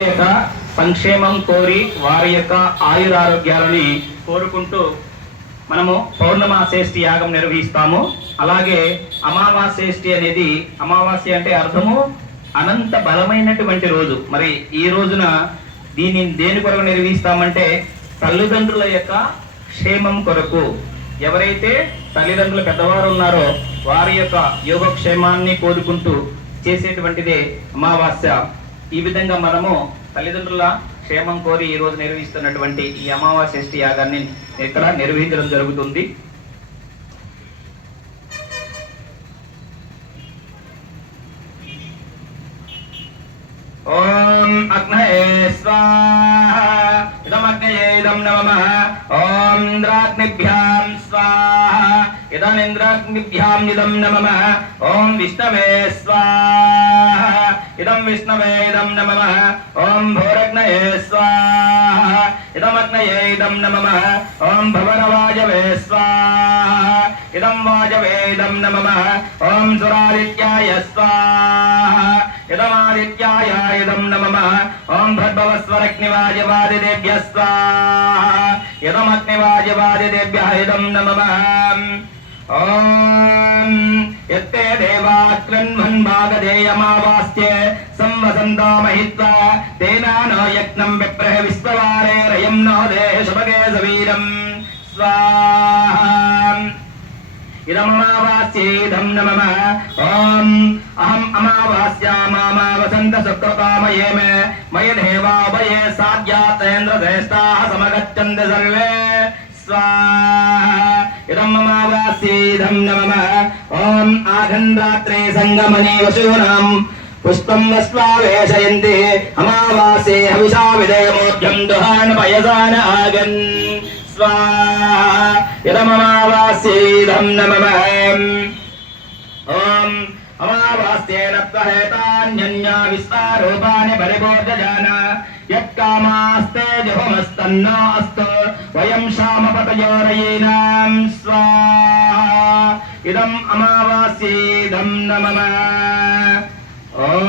యొక్క సంక్షేమం కోరి వారి యొక్క ఆయురారోగ్యాలని కోరుకుంటూ మనము పౌర్ణమాసేష్టి యాగం నిర్వహిస్తాము. అలాగే అమావాస్యేష్టి అనేది, అమావాస్య అంటే అర్థము అనంత బలమైనటువంటి రోజు. మరి ఈ రోజున దేని కొరకు నిర్వహిస్తామంటే తల్లిదండ్రుల యొక్క క్షేమం కొరకు. ఎవరైతే తల్లిదండ్రులు పెద్దవారు ఉన్నారో వారి యొక్క యోగక్షేమాన్ని కోరుకుంటూ చేసేటువంటిదే అమావాస్య. ఈ విధంగా మనము తల్లిదండ్రుల క్షేమం కోరి ఈ రోజు నిర్వహిస్తున్నటువంటి ఈ అమావాస్యేష్టి యాగాన్ని ఇక్కడ నిర్వహించడం జరుగుతుంది. ఓం అగ్నయే స్వాహా, ఇదమగ్నయే ఇదం నమః. ఓం ఇంద్రాగ్నిభ్యాం స్వాహా, ఇదమింద్రాగ్నిభ్యాం ఇదం నమః. ఓం విష్ణవే స్వాహా, ఇదం విష్ణవే ఇదం నమః. ఓం భోరగ్నయే స్వాహా, ఇదమగ్నయే ఇదం నమః. ఓం భవరవాజవే స్వాహా, ఇదం వాజవే ఇదం నమః. ఓం సురాదిత్యాయ స్వాహా, ఇదమాదిత్యాయ ఇదం నమః. ఓం భద్భవస్వరగ్నివాజవాదిదేభ్యః స్వాహా, ఇదమగ్నివాజవాదిదేభ్యః ఇదం నమః. ఓం యత్తే దేవా కృణ్వన్ భాగదేయమావాస్యే సంవసంతో మహిత్వా తేనానో యజ్ఞం విప్రహ విశ్వవారేరయం నో దేశభగే సవీరం స్వాహా. ఇదమమావాస్యేదం నమః. ఓం అహం అమావాస్యామావసంత శుక్రతామయే మే మయ దేవాభయే సాధ్యాతేంద్రశ్రేష్ఠాః సమగచ్చంతి సర్వే స్వాహా. ఇదమమావాస్యేదం నమః. ఓం ఆఘంరాత్రే సంగమనే వశూనాం పుష్పం వస్వావేశయంతి అమావాస్యే హవిషా విదేమోద్యం దుహాన్ పయసాన ఆగన్ స్వాహా. ఇదమమావాస్యేదం నమః. ఓం అమావాస్యేన త్వహేతాన్యన్యా విశ్వారూపాని పరిపూర్జజాన యత్కామాస్తే జుహమస్తన్నో అస్తు వయం శామపతయోరయీనాం స్వాహా. ఇదం అమావాస్యేదం నమః. ఓం